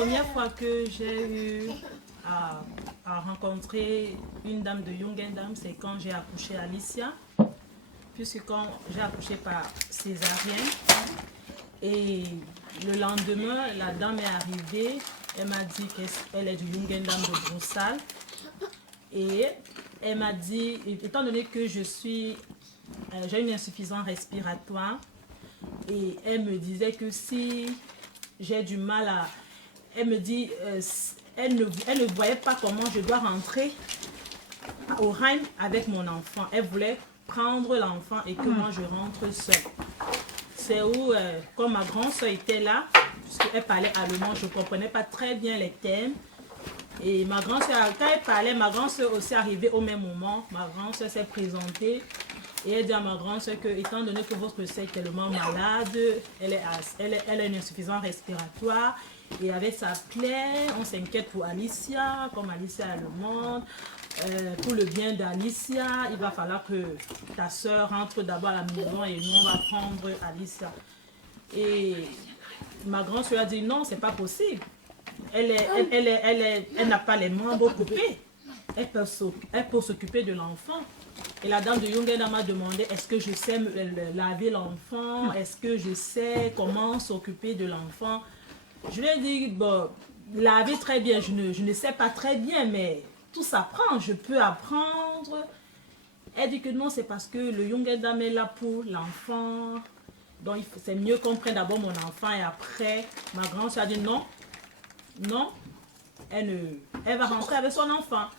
première fois que j'ai eu à rencontrer une dame de Jungendam, c'est quand j'ai accouché Alicia. Puisque quand j'ai accouché par césarienne, et le lendemain, la dame est arrivée, elle m'a dit qu'elle est du Jungendam de Bruxelles. Et elle m'a dit, étant donné que j'ai une insuffisance respiratoire, et elle me disait que si j'ai du mal à... Elle me dit, elle ne voyait pas comment je dois rentrer au Rhin avec mon enfant. Elle voulait prendre l'enfant et que moi je rentre seule. C'est où, comme ma grande soeur était là, puisqu'elle parlait allemand, je ne comprenais pas très bien les thèmes. Et ma grande soeur, quand elle parlait, ma grande soeur aussi arrivait au même moment. Ma grande soeur s'est présentée et elle dit à ma grande soeur que, étant donné que votre soeur est tellement malade, elle a une insuffisance respiratoire. Et avec sa plaie, on s'inquiète pour Alicia, comme Alicia est allemande. Pour le bien d'Alicia, il va falloir que ta soeur rentre d'abord à la maison et nous on va prendre Alicia. Et ma grande soeur a dit non, c'est pas possible. Elle n'a pas les membres occupés. Elle peut s'occuper de l'enfant. Et la dame de Jungendam m'a demandé est-ce que je sais laver l'enfant, est-ce que je sais comment s'occuper de l'enfant. Je lui ai dit bon, laver très bien, je ne sais pas très bien, mais tout s'apprend, je peux apprendre. Elle dit que non, c'est parce que le Jungendam est là pour l'enfant. Donc c'est mieux qu'on prenne d'abord mon enfant et après, ma grande soeur a dit non, non, elle va rentrer avec son enfant.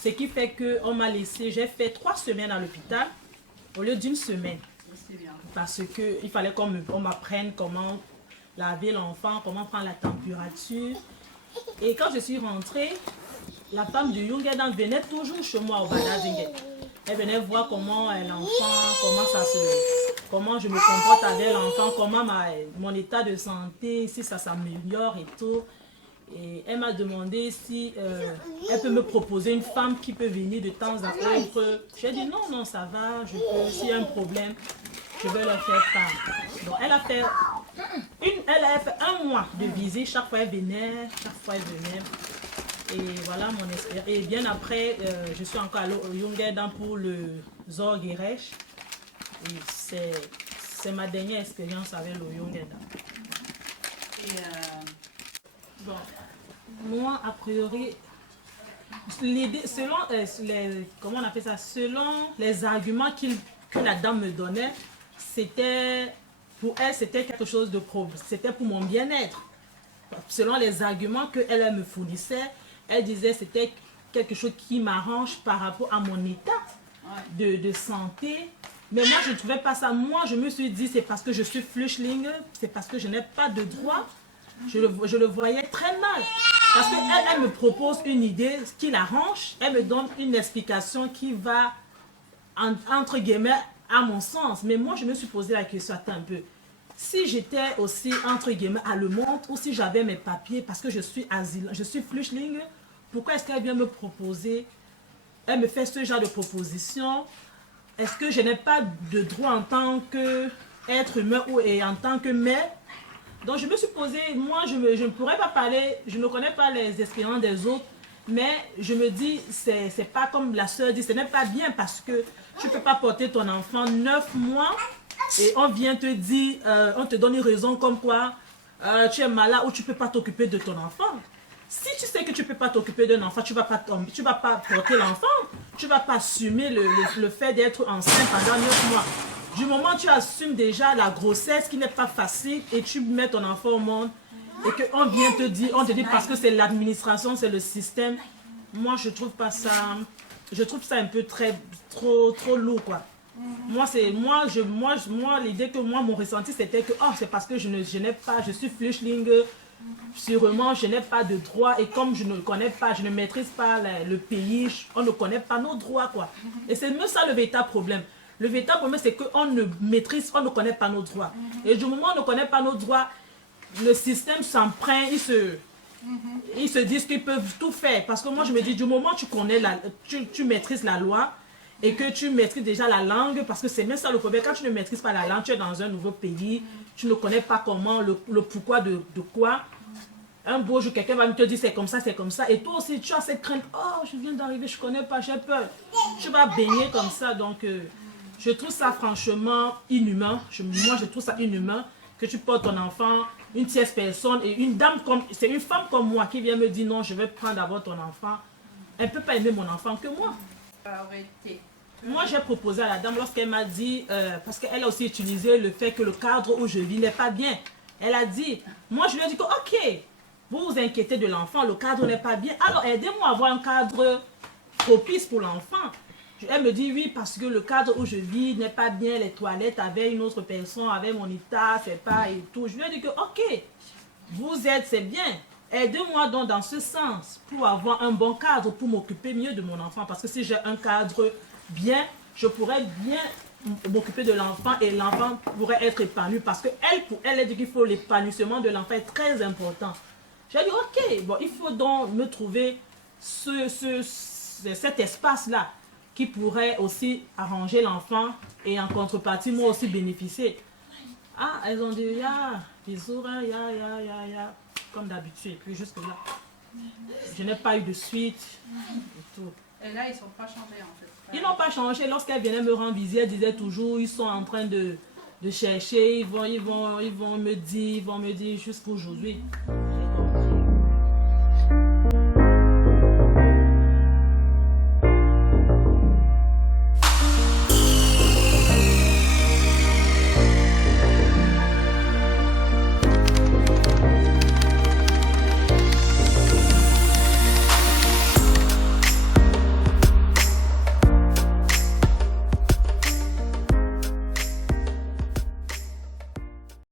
Ce qui fait qu'on m'a laissé, j'ai fait 3 semaines à l'hôpital au lieu d'une semaine. Parce qu'il fallait qu'on m'apprenne comment laver l'enfant, comment prendre la température. Et quand je suis rentrée, la femme du Jungendam venait toujours chez moi au Badazingen. Elle venait voir comment l'enfant, comment je me comporte avec l'enfant, comment mon état de santé, si ça s'améliore et tout. Et elle m'a demandé si elle peut me proposer une femme qui peut venir de temps à autre. J'ai dit non, non, ça va, s'il y a un problème, je vais leur faire part. Donc elle a fait 1 mois de visite, chaque fois elle venait. Et voilà mon expérience. Et bien après, je suis encore allée au Jungendam pour le Zorgerecht. Et c'est ma dernière expérience avec le Jungendam. Bon, moi, a priori, selon comment on appelle ça, selon les arguments que la dame me donnait, pour elle, c'était quelque chose de probable. C'était pour mon bien-être. Selon les arguments qu'elle me fournissait, elle disait que c'était quelque chose qui m'arrange par rapport à mon état de santé. Mais moi, je ne trouvais pas ça. Moi, je me suis dit, c'est parce que je suis flüchtling, c'est parce que je n'ai pas de droit. Je le voyais très mal. Parce qu'elle me propose une idée qui l'arrange. Elle me donne une explication qui va, entre guillemets, à mon sens. Mais moi, je me suis posé la question, attends un peu. Si j'étais aussi, entre guillemets, allemande, ou si j'avais mes papiers, parce que je suis flüchtling, pourquoi est-ce qu'elle vient me proposer, elle me fait ce genre de proposition? Est-ce que je n'ai pas de droit en tant qu'être humain et en tant que mère? Donc je me suis posé, moi je ne pourrais pas parler, je ne connais pas les expériences des autres, mais je me dis, c'est pas comme la soeur dit, ce n'est pas bien parce que tu ne peux pas porter ton enfant 9 mois et on vient te dire, on te donne une raison comme quoi tu es malade ou tu ne peux pas t'occuper de ton enfant. Si tu sais que tu ne peux pas t'occuper d'un enfant, tu ne vas pas porter l'enfant, tu ne vas pas assumer le fait d'être enceinte pendant 9 mois. Du moment où tu assumes déjà la grossesse qui n'est pas facile et tu mets ton enfant au monde et qu'on vient te dire, on te dit parce que c'est l'administration, c'est le système, moi je trouve pas ça, je trouve ça un peu trop lourd quoi. Moi l'idée que moi mon ressenti c'était que c'est parce que je suis flüchtling, sûrement je n'ai pas de droit et comme je ne connais pas, je ne maîtrise pas le pays, on ne connaît pas nos droits quoi. Et c'est même ça le véritable problème. Le véritable problème, c'est qu'on ne maîtrise, on ne connaît pas nos droits. Et du moment où on ne connaît pas nos droits, le système s'en prend, ils se disent qu'ils peuvent tout faire. Parce que moi, je me dis, du moment où tu connais, tu maîtrises la loi et que tu maîtrises déjà la langue, parce que c'est même ça le problème. Quand tu ne maîtrises pas la langue, tu es dans un nouveau pays, tu ne connais pas comment, le pourquoi de quoi. un beau jour, quelqu'un va me te dire c'est comme ça, et toi aussi tu as cette crainte, oh je viens d'arriver, je connais pas, j'ai peur. Tu vas baigner comme ça, donc je trouve ça franchement inhumain. Moi je trouve ça inhumain que tu portes ton enfant, une tierce personne, et une dame comme, c'est une femme comme moi qui vient me dire non, je vais prendre d'abord ton enfant. Elle ne peut pas aimer mon enfant que moi. Arrêtez. Moi, j'ai proposé à la dame lorsqu'elle m'a dit, parce qu'elle a aussi utilisé le fait que le cadre où je vis n'est pas bien. Elle a dit, moi je lui ai dit que ok, vous vous inquiétez de l'enfant, le cadre n'est pas bien, alors aidez-moi à avoir un cadre propice pour l'enfant. Elle me dit oui, parce que le cadre où je vis n'est pas bien, les toilettes avec une autre personne, avec mon état, c'est pas et tout. Je lui ai dit que ok, vous êtes, c'est bien. Aidez-moi donc dans ce sens pour avoir un bon cadre, pour m'occuper mieux de mon enfant. Parce que si j'ai un cadre bien, je pourrais bien m'occuper de l'enfant et l'enfant pourrait être épanoui. Parce qu'elle, pour elle, elle dit qu'il faut l'épanouissement de l'enfant est très important. J'ai dit ok, bon, il faut donc me trouver cet espace-là qui pourrait aussi arranger l'enfant et en contrepartie, moi aussi bénéficier. Ah, elles ont dit, ya, bisous, ya, comme d'habitude. Et puis jusque-là, je n'ai pas eu de suite. Et tout. Et là, ils ne sont pas changés en fait. Ils n'ont pas changé. Lorsqu'elle venait me rendre visite, elle disait toujours, ils sont en train de chercher, ils vont me dire jusqu'aujourd'hui.